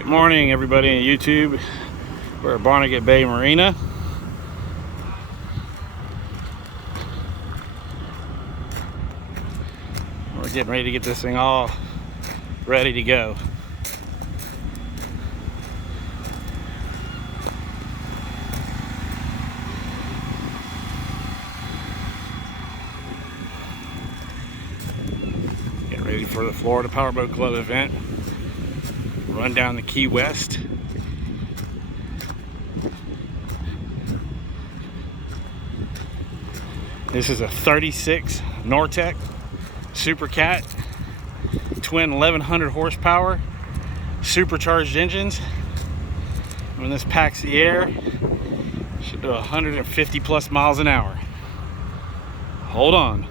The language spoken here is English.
Good morning, everybody on YouTube. We're at Barnegat Bay Marina. We're getting ready to get this thing all ready to go. Getting ready for the Florida Powerboat Club event. Run down the Key West. This is a 36 Nortec Supercat, twin 1100 horsepower, supercharged engines. When this packs the air, should do 150 plus miles an hour. Hold on.